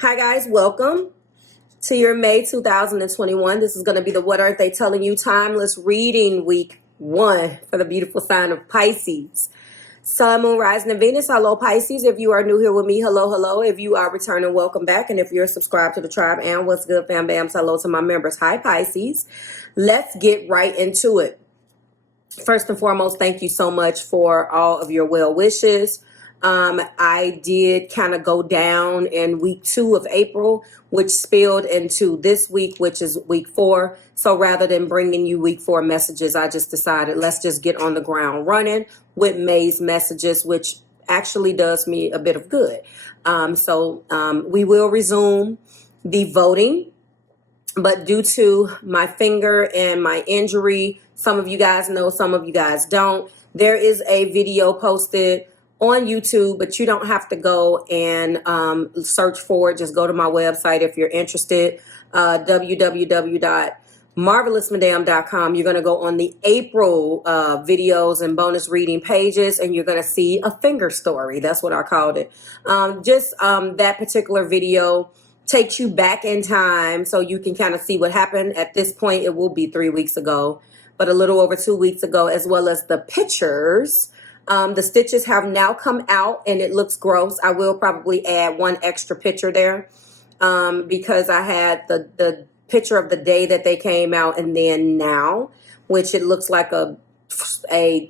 Hi guys, welcome to your May 2021. This is going to be the What Aren't They Telling You Timeless Reading Week 1 for the beautiful sign of Pisces. Sun, Moon, Rising, and Venus. Hello, Pisces. If you are new here with me, hello, hello. If you are returning, welcome back. And if you're subscribed to the tribe, and what's good, fam bams, hello to my members. Hi, Pisces. Let's get right into it. First and foremost, thank you so much for all of your well wishes. I did kind of go down in week 2 of April, which spilled into this week, which is week 4. So rather than bringing you week 4 messages, I just decided let's just get on the ground running with May's messages, which actually does me a bit of good. We will resume the voting, but due to my finger and my injury, some of you guys know, some of you guys don't. There is a video posted on YouTube, but you don't have to go and search for it. Just go to my website if you're interested, www.marvelousmadame.com. You're going to go on the April videos and bonus reading pages, and you're going to see a finger story. That's what I called it. That particular video takes you back in time so you can kind of see what happened. At this point, it will be 3 weeks ago, but a little over 2 weeks ago, as well as the pictures. The stitches have now come out and it looks gross. I will probably add one extra picture there because I had the picture of the day that they came out and then now, which it looks like a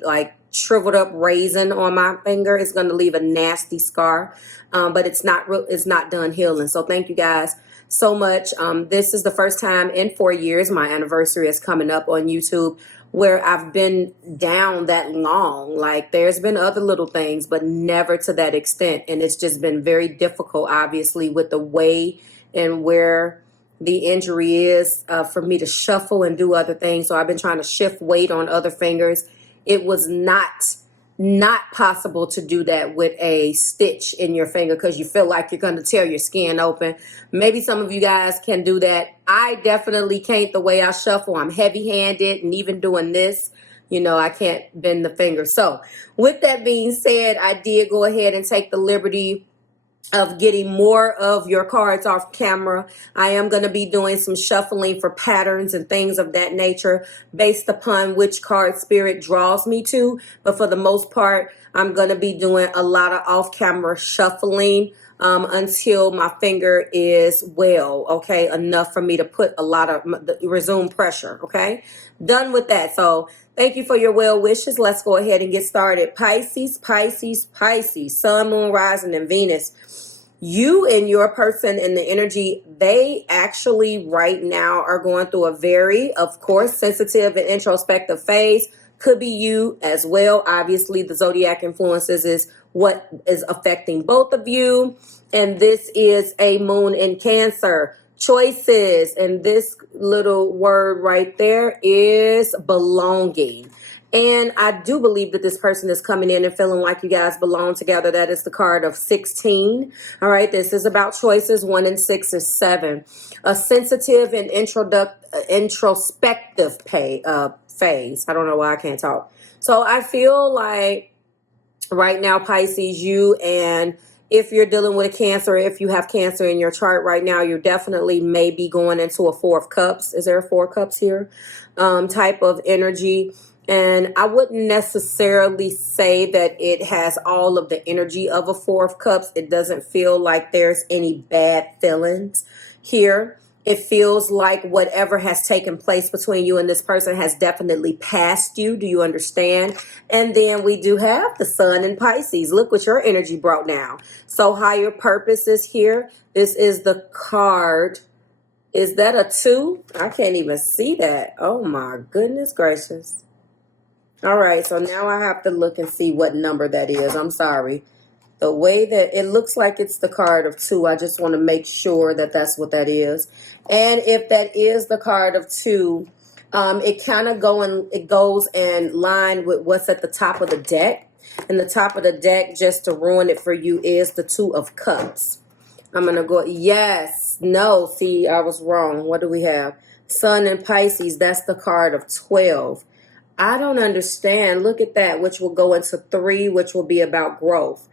like shriveled up raisin on my finger. It's going to leave a nasty scar, but it's not done healing. So thank you guys so much. This is the first time in 4 years, my anniversary is coming up on YouTube, where I've been down that long. Like there's been other little things, but never to that extent. And it's just been very difficult, obviously, with the way and where the injury is for me to shuffle and do other things. So I've been trying to shift weight on other fingers. It was not possible to do that with a stitch in your finger because you feel like you're going to tear your skin open. Maybe some of you guys can do that. I definitely can't the way I shuffle. I'm heavy-handed, and even doing this, I can't bend the finger. So with that being said, I did go ahead and take the liberty of getting more of your cards off camera. I am going to be doing some shuffling for patterns and things of that nature based upon which card spirit draws me to. But for the most part, I'm going to be doing a lot of off-camera shuffling until my finger is well, okay, enough for me to put a lot of resume pressure, okay? Done with that. So thank you for your well wishes. Let's go ahead and get started. Pisces, Pisces, Pisces, Sun, Moon, Rising, and Venus. You and your person in the energy, they actually right now are going through a very, of course, sensitive and introspective phase. Could be you as well. Obviously, the Zodiac influences is what is affecting both of you. And this is a moon in Cancer. Choices. And this little word right there is belonging. And I do believe that this person is coming in and feeling like you guys belong together. That is the card of 16. All right. This is about choices. 1 and 6 is 7. A sensitive and introspective phase. I don't know why I can't talk. So I feel like right now, Pisces, you and if you're dealing with a Cancer, if you have Cancer in your chart right now, you're definitely maybe going into a 4 of Cups. Is there a 4 of Cups here? Type of energy. And I wouldn't necessarily say that it has all of the energy of a 4 of Cups. It doesn't feel like there's any bad feelings here. It feels like whatever has taken place between you and this person has definitely passed you. Do you understand? And then we do have the Sun in Pisces. Look what your energy brought now. So higher purpose is here. This is the card. Is that a 2? I can't even see that. Oh my goodness gracious. All right, so now I have to look and see what number that is. I'm sorry. The way that it looks like it's the card of 2, I just want to make sure that that's what that is. And if that is the card of 2, it kind of goes in line with what's at the top of the deck. And the top of the deck, just to ruin it for you, is the 2 of Cups. I'm going to go, yes, no, see, I was wrong. What do we have? Sun in Pisces, that's the card of 12. I don't understand. Look at that, which will go into 3, which will be about growth.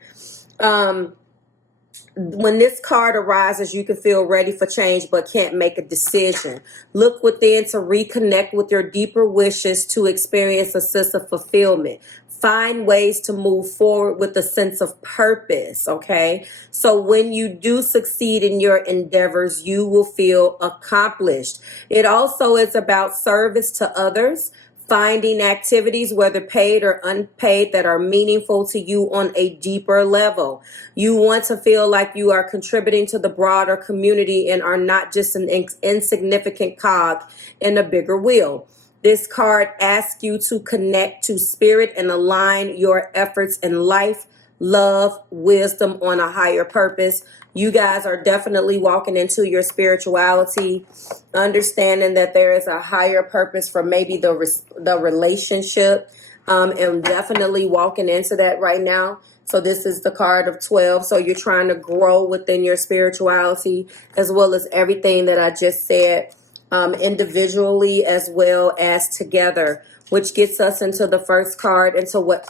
When this card arises, you can feel ready for change but can't make a decision. Look within to reconnect with your deeper wishes to experience a sense of fulfillment. Find ways to move forward with a sense of purpose, okay? So when you do succeed in your endeavors, you will feel accomplished. It also is about service to others. Finding activities, whether paid or unpaid, that are meaningful to you on a deeper level. You want to feel like you are contributing to the broader community and are not just an insignificant cog in a bigger wheel. This card asks you to connect to spirit and align your efforts in life, love, wisdom on a higher purpose. You guys are definitely walking into your spirituality, understanding that there is a higher purpose for maybe the relationship, and definitely walking into that right now. So this is the card of 12. So you're trying to grow within your spirituality as well as everything that I just said, individually as well as together, which gets us into the first card, into what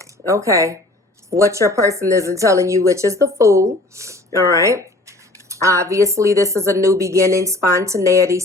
your person isn't telling you, which is the Fool. All right. Obviously, this is a new beginning, spontaneity,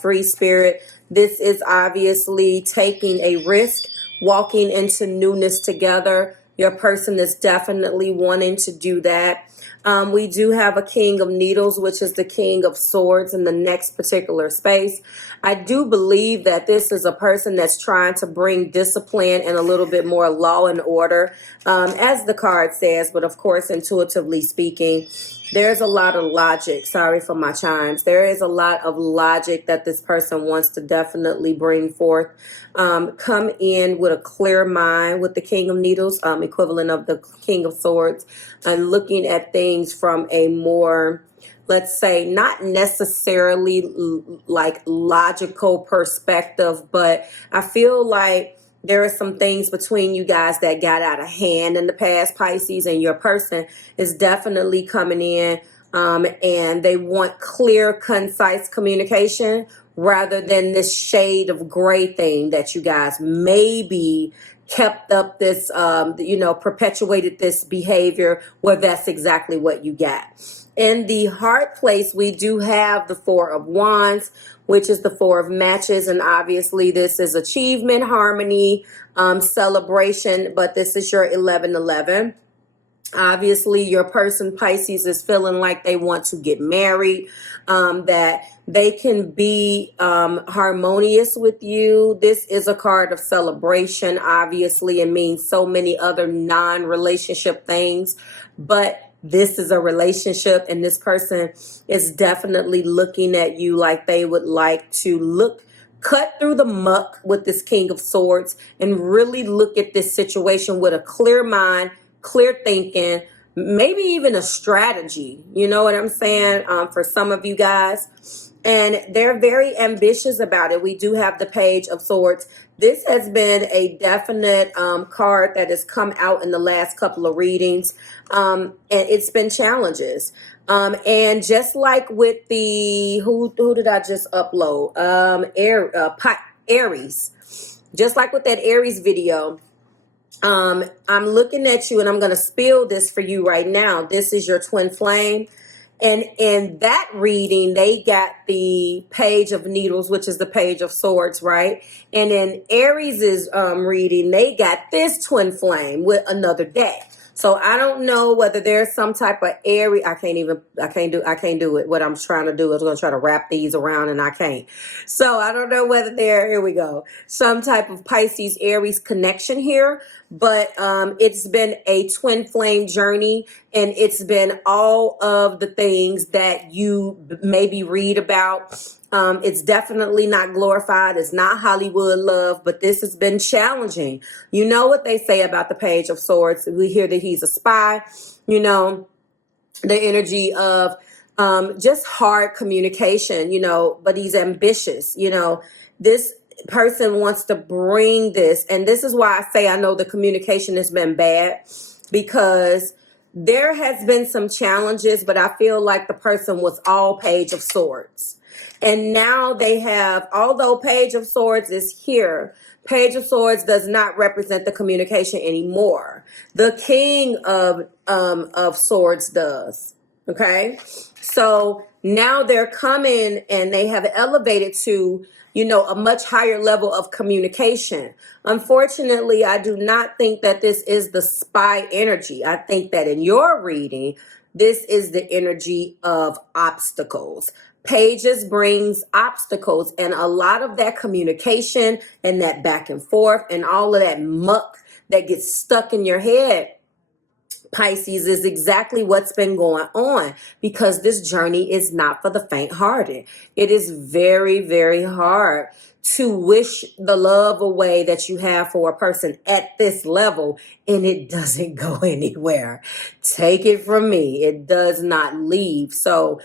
free spirit. This is obviously taking a risk, walking into newness together. Your person is definitely wanting to do that. We do have a King of Needles, which is the King of Swords in the next particular space. I do believe that this is a person that's trying to bring discipline and a little bit more law and order, as the card says. But of course, intuitively speaking, there's a lot of logic. Sorry for my chimes. There is a lot of logic that this person wants to definitely bring forth. Come in with a clear mind with the King of Needles, equivalent of the King of Swords, and looking at things from a more, let's say, not necessarily like logical perspective, but I feel like there are some things between you guys that got out of hand in the past, Pisces, and your person is definitely coming in, and they want clear, concise communication rather than this shade of gray thing that you guys maybe kept up this, perpetuated this behavior where that's exactly what you got. In the heart place, we do have the Four of Wands, which is the Four of Matches. And obviously this is achievement, harmony, celebration, but this is your 1111. Obviously, your person, Pisces, is feeling like they want to get married, that they can be harmonious with you. This is a card of celebration, obviously. It means so many other non-relationship things, but this is a relationship, and this person is definitely looking at you like they would like to cut through the muck with this King of Swords and really look at this situation with a clear mind, clear thinking, maybe even a strategy. You know what I'm saying? For some of you guys. And they're very ambitious about it. We do have the Page of Swords. This has been a definite card that has come out in the last couple of readings. And it's been challenges. And just like with the, who did I just upload? Aries. Just like with that Aries video, I'm looking at you and I'm going to spill this for you right now. This is your twin flame. And in that reading, they got the Page of Needles, which is the Page of Swords, right? And in Aries's reading, they got this twin flame with another deck. So I don't know whether there's some type of Aries. I can't do it. What I'm trying to do is I'm going to try to wrap these around and I can't. So I don't know whether here we go, some type of Pisces Aries connection here, but it's been a twin flame journey, and it's been all of the things that you maybe read about. It's definitely not glorified. It's not Hollywood love, but this has been challenging. You know what they say about the Page of Swords. We hear that he's a spy, the energy of just hard communication, but he's ambitious. This person wants to bring this. And this is why I say I know the communication has been bad, because there has been some challenges, but I feel like the person was all Page of Swords. And now they have, although Page of Swords is here, Page of Swords does not represent the communication anymore. The King of Swords does. Okay. So now they're coming and they have elevated to, a much higher level of communication. Unfortunately, I do not think that this is the spy energy. I think that in your reading, this is the energy of obstacles. Pages brings obstacles, and a lot of that communication and that back and forth and all of that muck that gets stuck in your head, Pisces, is exactly what's been going on, because this journey is not for the faint-hearted. It is very, very hard to wish the love away that you have for a person at this level, and it doesn't go anywhere. Take it from me. It does not leave. So,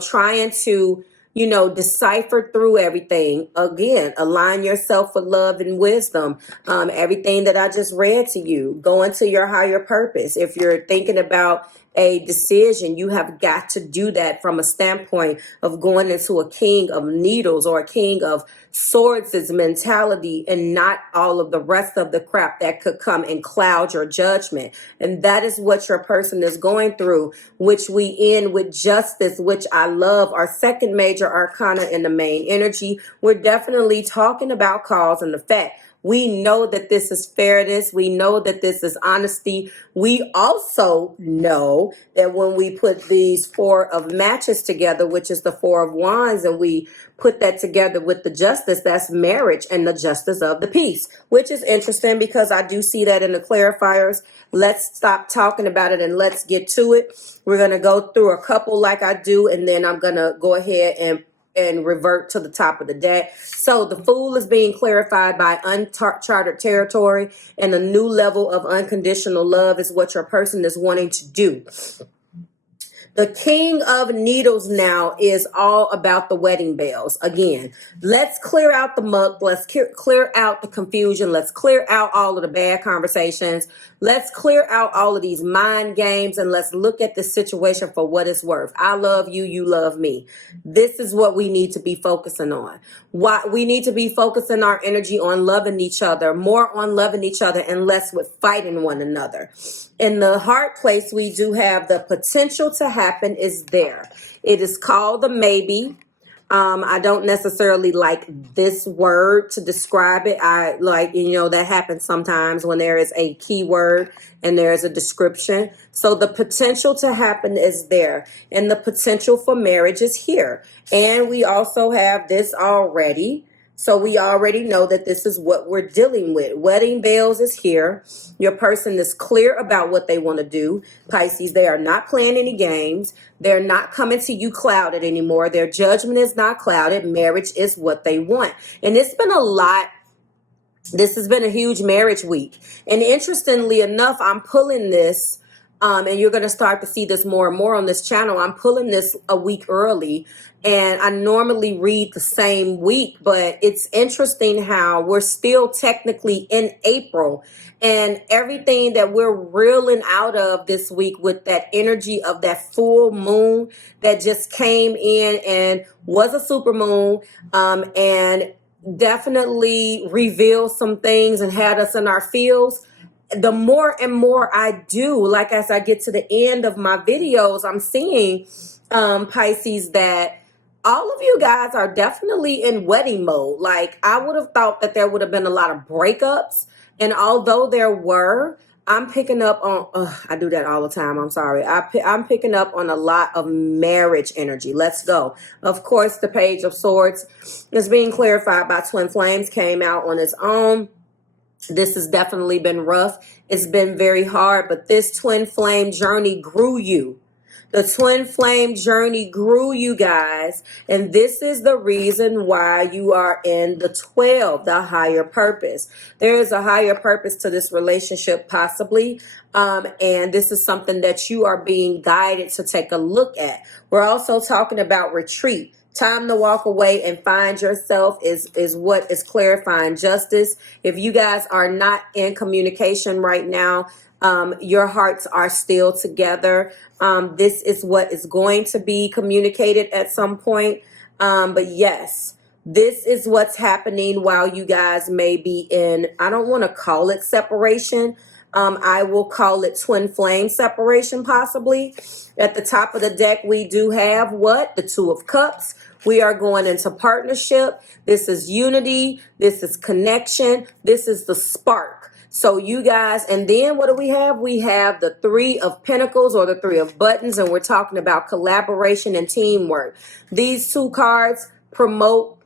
trying to decipher through everything. Again, align yourself with love and wisdom. Everything that I just read to you, go into your higher purpose. If you're thinking about a decision, you have got to do that from a standpoint of going into a king of needles or a king of swords' mentality, and not all of the rest of the crap that could come and cloud your judgment. And that is what your person is going through, which we end with justice, which I love. Our second major arcana in the main energy. We're definitely talking about cause and effect. We know that this is fairness. We know that this is honesty. We also know that when we put these four of matches together, which is the four of wands, and we put that together with the justice, that's marriage and the justice of the peace, which is interesting because I do see that in the clarifiers. Let's stop talking about it and let's get to it. We're going to go through a couple like I do, and then I'm going to go ahead and revert to the top of the deck. So the Fool is being clarified by uncharted territory, and a new level of unconditional love is what your person is wanting to do. The King of Needles now is all about the wedding bells. Again, let's clear out the muck. Let's clear out the confusion. Let's clear out all of the bad conversations. Let's clear out all of these mind games, and let's look at the situation for what it's worth. I love you. You love me. This is what we need to be focusing on. Why we need to be focusing our energy on loving each other, more on loving each other and less with fighting one another. In the heart place, we do have the potential to happen is there. It is called the maybe. I don't necessarily like this word to describe it. I like, that happens sometimes when there is a keyword and there is a description. So the potential to happen is there, and the potential for marriage is here. And we also have this already. So we already know that this is what we're dealing with. Wedding bells is here. Your person is clear about what they want to do. Pisces, they are not playing any games. They're not coming to you clouded anymore. Their judgment is not clouded. Marriage is what they want. And it's been a lot. This has been a huge marriage week. And interestingly enough, I'm pulling this, and you're going to start to see this more and more on this channel. I'm pulling this a week early, and I normally read the same week, but it's interesting how we're still technically in April, and everything that we're reeling out of this week with that energy of that full moon that just came in and was a super moon, and definitely revealed some things and had us in our feels. The more and more I do, like as I get to the end of my videos, I'm seeing, Pisces, that all of you guys are definitely in wedding mode. Like, I would have thought that there would have been a lot of breakups. And although there were, I'm picking up on, I do that all the time. I'm sorry. I'm picking up on a lot of marriage energy. Let's go. Of course, the Page of Swords is being clarified by Twin Flames, came out on its own. This has definitely been rough. It's been very hard, but this twin flame journey grew you. The twin flame journey grew you guys. And this is the reason why you are in the 12, the higher purpose. There is a higher purpose to this relationship, possibly. And this is something that you are being guided to take a look at. We're also talking about retreat. Time to walk away and find yourself is what is clarifying justice. If you guys are not in communication right now, your hearts are still together. This is what is going to be communicated at some point. But yes, this is what's happening while you guys may be in, I don't want to call it separation, I will call it twin flame separation, possibly. At the top of the deck, we do have what? The Two of Cups. We are going into partnership. This is unity. This is connection. This is the spark. So you guys, and then what do we have? We have the Three of Pentacles, or the Three of Buttons, and we're talking about collaboration and teamwork. These two cards promote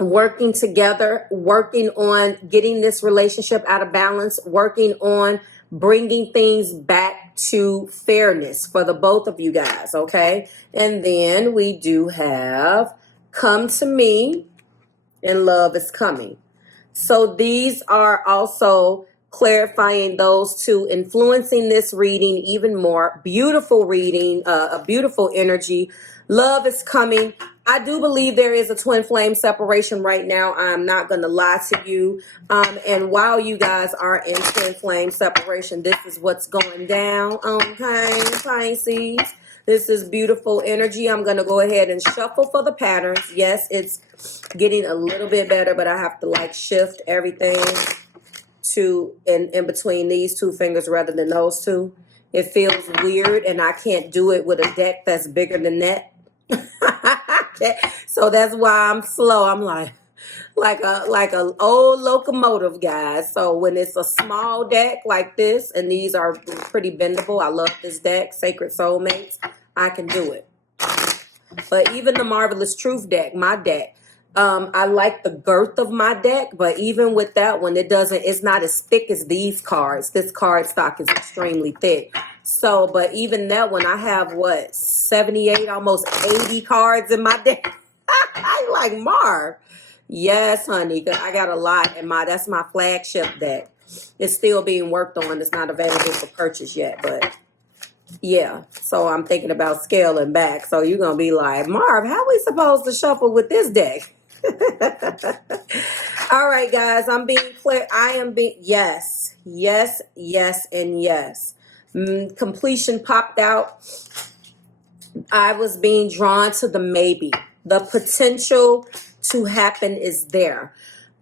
working together, working on getting this relationship out of balance, working on bringing things back to fairness for the both of you guys, okay? And then we do have Come to Me and Love is Coming. So these are also clarifying those two, influencing this reading even more. Beautiful reading, a beautiful energy. Love is coming. I do believe there is a twin flame separation right now. I'm not going to lie to you. And while you guys are in twin flame separation, this is what's going down. Okay, Pisces. This is beautiful energy. I'm going to go ahead and shuffle for the patterns. Yes, it's getting a little bit better, but I have to like shift everything to in between these two fingers rather than those two. It feels weird, and I can't do it with a deck that's bigger than that. So that's why I'm slow. I'm like a old locomotive, guys. So when it's a small deck like this, and these are pretty bendable, I love this deck, Sacred Soulmates, I can do it. But even the Marvelous Truth deck, my deck, I like the girth of my deck, but even with that one, it's not as thick as these cards. This card stock is extremely thick. So, but even that one, I have what, 78, almost 80 cards in my deck. I like Marve. Yes, honey, I got a lot in that's my flagship deck. It's still being worked on. It's not available for purchase yet, but yeah. So I'm thinking about scaling back. So you're going to be like, Marve, how are we supposed to shuffle with this deck? All right, guys, I'm being clear. Yes, yes, yes, and yes. Completion popped out. I was being drawn to the maybe. The potential to happen is there.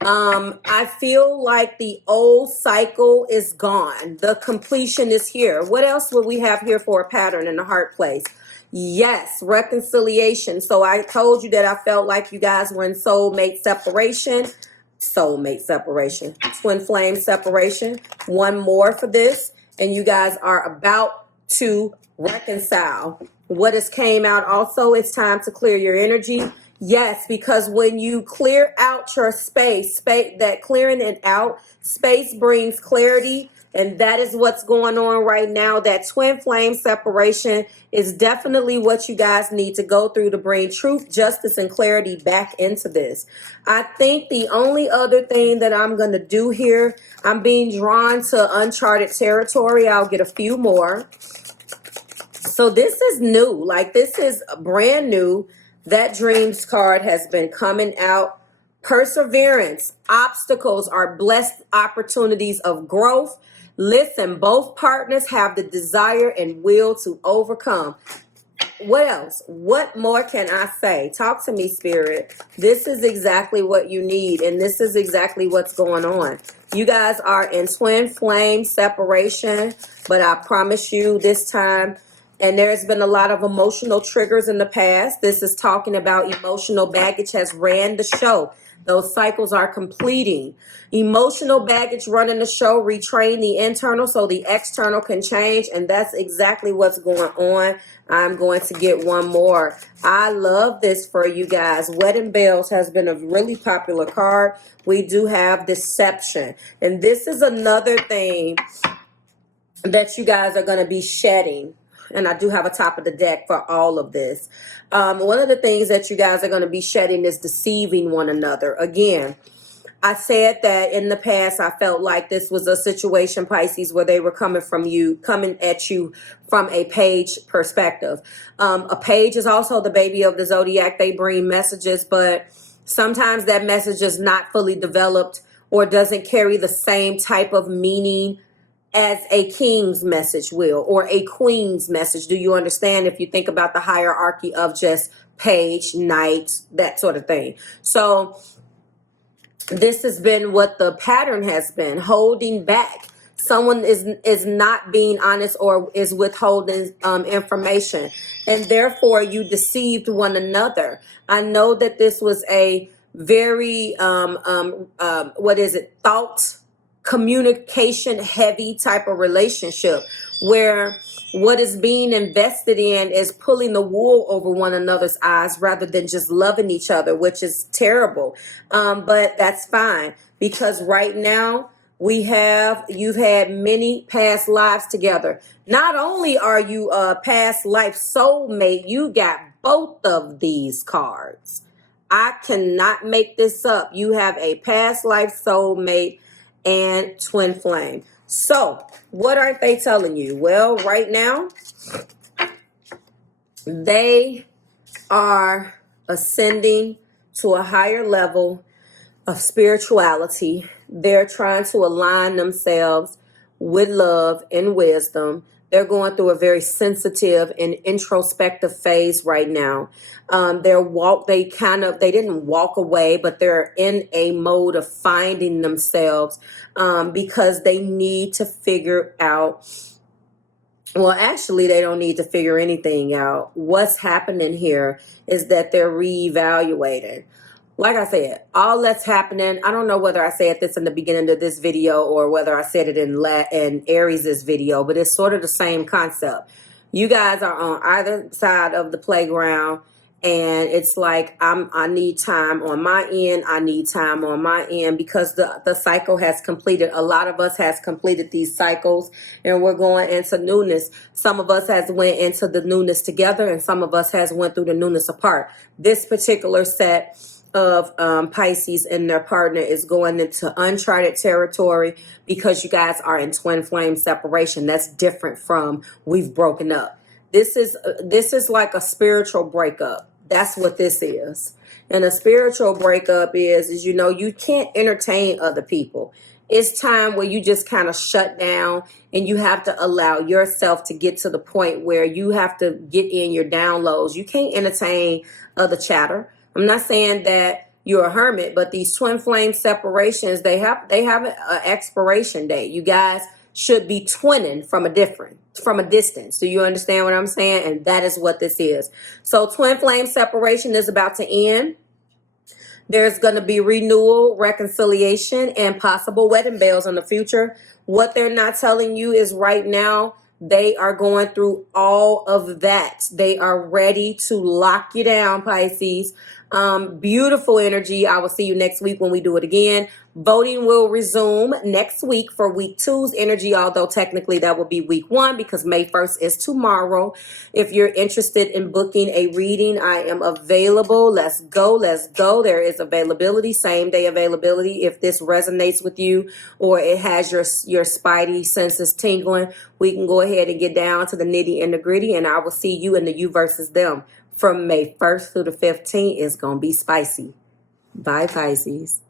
I feel like the old cycle is gone. The completion is here. What else would we have here for a pattern in the heart place? Yes, reconciliation. So I told you that I felt like you guys were in soulmate separation, twin flame separation. One more for this, and you guys are about to reconcile. What has came out also, it's time to clear your energy. Yes, because when you clear out your space, that clearing it out, space brings clarity. And that is what's going on right now. That twin flame separation is definitely what you guys need to go through to bring truth, justice, and clarity back into this. I think the only other thing that I'm going to do here, I'm being drawn to uncharted territory. I'll get a few more. So this is new. Like, this is brand new. That Dreams card has been coming out. Perseverance. Obstacles are blessed opportunities of growth. Listen, both partners have the desire and will to overcome. What else? What more can I say? Talk to me, Spirit. This is exactly what you need, and this is exactly what's going on. You guys are in twin flame separation, but I promise you this time, and there's been a lot of emotional triggers in the past. This is talking about emotional baggage has ran the show. Those cycles are completing. Emotional baggage running the show, retrain the internal so the external can change. And that's exactly what's going on. I'm going to get one more. I love this for you guys. Wedding Bells has been a really popular card. We do have deception. And this is another thing that you guys are going to be shedding. And I do have a top of the deck for all of this. One of the things that you guys are going to be shedding is deceiving one another. Again, I said that in the past, I felt like this was a situation, Pisces, where they were coming at you from a page perspective. A page is also the baby of the Zodiac. They bring messages, but sometimes that message is not fully developed or doesn't carry the same type of meaning as a king's message will, or a queen's message. Do you understand? If you think about the hierarchy of just page, knight, that sort of thing. So this has been what the pattern has been, holding back. Someone is not being honest or is withholding information, and therefore you deceived one another. I know that this was a very thought communication heavy type of relationship, where what is being invested in is pulling the wool over one another's eyes rather than just loving each other, which is terrible. But that's fine, because right now you've had many past lives together. Not only are you a past life soulmate, you got both of these cards. I cannot make this up. You have a past life soulmate and twin flame. So what aren't they telling you? Well, right now they are ascending to a higher level of spirituality. They're trying to align themselves with love and wisdom. They're going through a very sensitive and introspective phase right now. They didn't walk away, but they're in a mode of finding themselves, because they need to figure out. Well, actually, they don't need to figure anything out. What's happening here is that they're reevaluating. Like I said, all that's happening, I don't know whether I said this in the beginning of this video or whether I said it in Aries' video, but it's sort of the same concept. You guys are on either side of the playground, and it's like, I need time on my end. I need time on my end, because the cycle has completed. A lot of us has completed these cycles, and we're going into newness. Some of us has went into the newness together, and some of us has went through the newness apart. This particular set of Pisces and their partner is going into uncharted territory, because you guys are in twin flame separation. That's different from we've broken up. This is like a spiritual breakup. That's what this is. And a spiritual breakup is you can't entertain other people. It's time where you just kind of shut down, and you have to allow yourself to get to the point where you have to get in your downloads. You can't entertain other chatter. I'm not saying that you're a hermit, but these twin flame separations, they have an expiration date. You guys should be twinning from a distance. Do you understand what I'm saying? And that is what this is. So twin flame separation is about to end. There's going to be renewal, reconciliation, and possible wedding bells in the future. What they're not telling you is right now they are going through all of that. They are ready to lock you down, Pisces. Beautiful energy. I will see you next week when we do it again. Voting will resume next week for week 2's energy, although technically that will be week 1, because May 1st is tomorrow. If you're interested in booking a reading, I am available. Let's go. Let's go. There is availability, same day availability. If this resonates with you or it has your spidey senses tingling, we can go ahead and get down to the nitty and the gritty, and I will see you in the you versus them. From May 1st through the 15th is going to be spicy. Bye, Pisces.